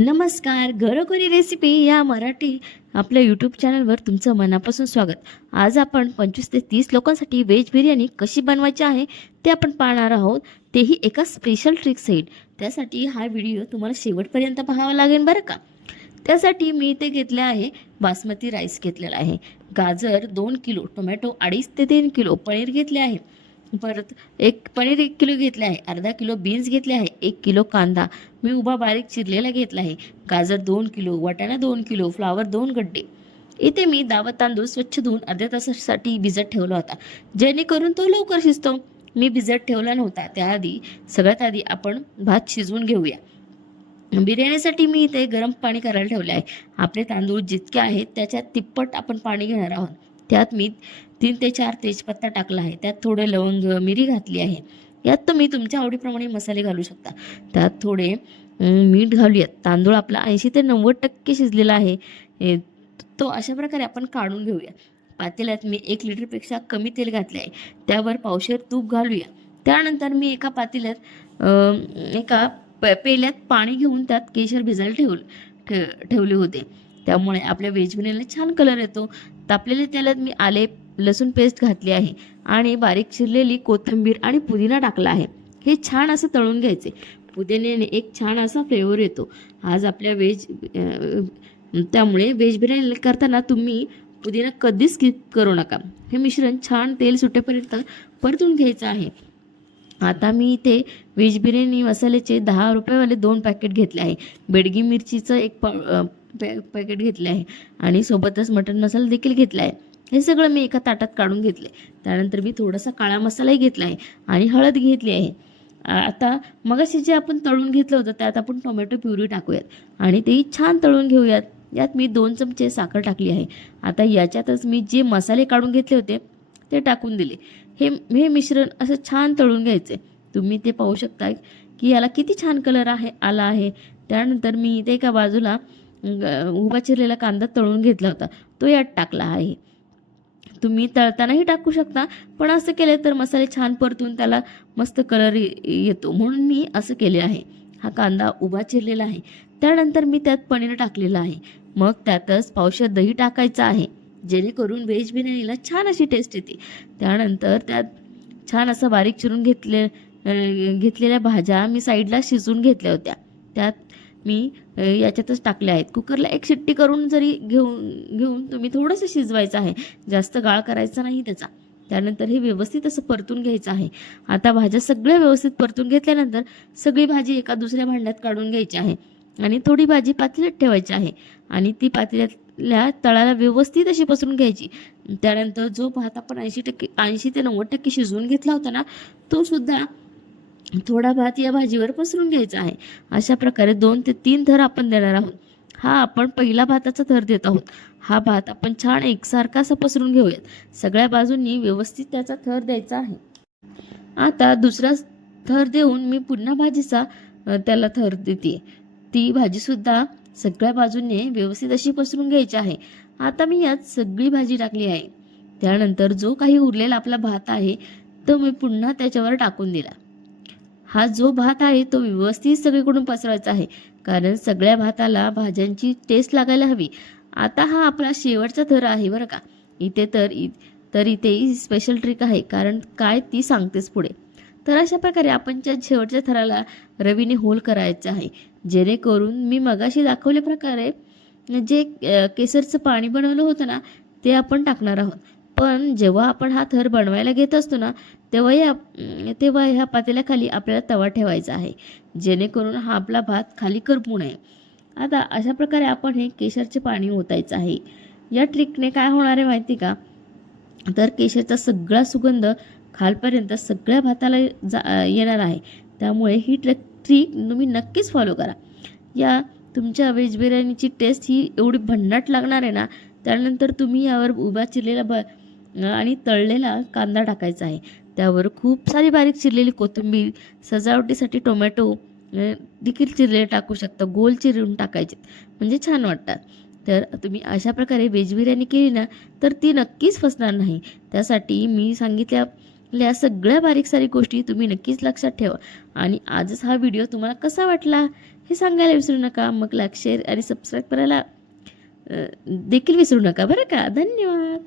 नमस्कार, घरोघरी रेसिपी या मराठी आपल्या यूट्यूब चॅनलवर तुमचं मनापासून स्वागत. आज आपण 25 ते 30 लोकांसाठी व्हेज बिर्याणी कशी बनवायची आहे ते आपण पाहणार आहोत, तेही एका स्पेशल ट्रिकसहित. त्यासाठी हा व्हिडिओ तुम्हाला शेवटपर्यंत पाहावा लागेल बरं का. त्यासाठी मी इथे घेतले आहे बासमती राईस घेतलेला आहे, गाजर 2 किलो, टोमॅटो 2.5 ते 3 किलो, पनीर घेतले आहे, परत पनीर 1 किलो घेतले आहे, अर्धा किलो बीन्स घेतले आहे, 1 किलो कांदा मी उभा बारीक चिरलेला घेतला आहे, गाजर 2 किलो, वाटाणा 2 किलो, फ्लावर 2 गड्डे. इथे मी दावत तांदूळ स्वच्छ धुवून अर्ध्या तासासाठी भिजत ठेवला होता, जेणेकरून तो लवकर शिजतो. मी भिजत ठेवला नव्हता. सगळ्यात आधी आपण भात शिजवून घेऊया. बिर्याणीसाठी मी इथे गरम पाणी करायला ठेवले आहे. आपले तांदूळ जितके आहेत त्याच्यात तिप्पट आपण पाणी घेणार आहोत. त्यात मी 3 ते 4 तेजपत्ता टाकला आहे, त्यात थोडे लवंग मिरी घातली आहे. यात तुम्ही तुमच्या आवडीप्रमाणे मसाले घालू शकता. त्यात थोडे मीठ घालूयात. तांदूळ आपला 80 ते 90% शिजलेला आहे. तो अशा प्रकारे आपण काढून घेऊया. पातेल्यात मी 1 लिटरपेक्षा कमी तेल घातले आहे, त्यावर पावशेर तूप घालूया. त्यानंतर मी एका पातेल्यात पेल्यात पाणी घेऊन त्यात केशर भिजायला ठेवले होते. त्यामुळे आपल्या व्हेज बिर्याणीला छान कलर येतो. तापलेल्या तेलात मी आले लसूण पेस्ट घातली आहे आणि बारीक चिरलेली कोथिंबीर आणि पुदिना टाकला आहे. हे छान असं तळून घ्यायचे. पुदिन्याने एक छान असा फ्लेवर येतो. आज आपल्या त्यामुळे व्हेज बिर्याणी करताना तुम्ही पुदिना कधीच स्किप करू नका. हे मिश्रण छान तेल सुटेपर्यंत परतून घ्यायचं आहे. आता मी इथे व्हेज बिर्याणी मसाल्याचे 10 रुपयेवाले 2 पॅकेट घेतले आहे. बेडगी मिरचीचं एक पॅकेट घेतले आहे आणि सोबतच मटण मसाला देखील घेतला आहे. हे सगळं मी एका ताटात काढून घेतले. त्यानंतर मी थोडासा काळा मसालाही घेतला आहे आणि हळद घेतली आहे. आता मगाशी जे आपण तळून घेतलं होतं त्यात आपण टोमॅटो प्युरी टाकूयात आणि तेही छान तळून घेऊयात. यात मी 2 चमचे साखर टाकली आहे. आता याच्यातच मी जे मसाले काढून घेतले होते ते टाकून दिले. हे मिश्रण असं छान तळून घ्यायचे. तुम्ही ते पाहू शकता की याला किती छान कलर आला आहे. त्यानंतर मी इथे एका बाजूला उभा चिरलेला कांदा तळून घेतला होता, तो यात टाकला आहे. तुम्ही तळतानाही टाकू शकता, पण असं केलं तर मसाले छान परतून त्याला मस्त कलर येतो, म्हणून मी असं केले आहे. हा कांदा उभा चिरलेला आहे. त्यानंतर मी त्यात पनीर टाकलेलं आहे. मग त्यातच पावशेर दही टाकायचं आहे, जेणेकरून व्हेज बिर्याणीला छान अशी टेस्ट येते. त्यानंतर त्यात छान असं बारीक चिरून घेतलेल्या भाज्या मी साईडला शिजवून घेतल्या होत्या, त्यात मी याच्यातच टाकल्या आहेत. कुकरला 1 शिट्टी करून घेऊन तुम्ही थोडंसं शिजवायचं आहे, जास्त गाळ करायचा नाही त्याचा. त्यानंतर हे व्यवस्थित असं परतून घ्यायचं आहे. आता भाज्या सगळ्या व्यवस्थित परतून घेतल्यानंतर सगळी भाजी एका दुसऱ्या भांड्यात काढून घ्यायची आहे आणि थोडी भाजी पातेल्यात ठेवायची आहे आणि ती पातेल्यातल्या तळाला व्यवस्थित अशी पसरून घ्यायची. त्यानंतर जो भात आपण 80 ते 90% शिजवून घेतला होता ना, तो सुद्धा थोडा भात या भाजीवर पसरून घ्यायचा आहे. अशा प्रकारे 2 ते 3 थर आपण देणार आहोत. हा आपण पहिला भाताचा थर देत आहोत. हा भात आपण छान एकसारखा असा पसरून घेऊयात. सगळ्या बाजूंनी व्यवस्थित त्याचा थर द्यायचा आहे. आता दुसरा थर देऊन मी पुन्हा भाजीचा त्याला थर देते. ती भाजीसुद्धा सगळ्या बाजूने व्यवस्थित अशी पसरून घ्यायची आहे. आता मी यात सगळी भाजी टाकली आहे. त्यानंतर जो काही उरलेला आपला भात आहे तो मी पुन्हा त्याच्यावर टाकून दिला. हा जो भात आहे तो व्यवस्थित सगळीकडून पसरवायचा आहे, कारण सगळ्या भाताला भाज्यांची टेस्ट लागायला हवी. आता हा आपला शेवटचा थर आहे बरं का. इथे स्पेशल ट्रिक आहे, कारण काय ती सांगतेच पुढे. तर अशा प्रकारे आपण शेवटच्या थराला रवीने होल करायचं आहे, जेणेकरून मी मगाशी दाखवल्या प्रकारे जे केसरचं पाणी बनवलं होतं ना ते आपण टाकणार आहोत. पण जेव्हा आपण हा थर बनवायला घेत असतो ना तेव्हा ह्या पातेल्याखाली आपल्याला तवा ठेवायचा आहे, जेणेकरून हा आपला भात खाली करपू नये. आता अशा प्रकारे आपण हे केशरचे पाणी ओतायचं आहे. या ट्रिकने काय होणार आहे माहिती का, तर केशरचा सगळा सुगंध खालपर्यंत सगळ्या भाताला येणार आहे. त्यामुळे ही ट्रिक तुम्ही नक्कीच फॉलो करा. या तुमच्या व्हेज बिर्याणीची टेस्ट ही एवढी भन्नाट लागणार आहे ना. त्यानंतर तुम्ही यावर उभा चिरलेला आणि तळलेला कांदा टाकायचा आहे. त्यावर खूप सारी बारीक चिरलेली कोथिंबीर, सजावटीसाठी टोमॅटो देखील चिरलेले टाकू शकता. गोल चिरून टाकायचे, म्हणजे छान वाटतात. तर तुम्ही अशा प्रकारे व्हेज बिर्याणी केली ना तर ती नक्कीच फसणार नाही. त्यासाठी मी सांगितल्या या सगळ्या बारीक सारीक गोष्टी तुम्ही नक्कीच लक्षात ठेवा. आणि आजच हा व्हिडिओ तुम्हाला कसा वाटला हे सांगायला विसरू नका. मग लाईक, शेअर आणि सबस्क्राईब करायला देखील विसरू नका बरं का. धन्यवाद.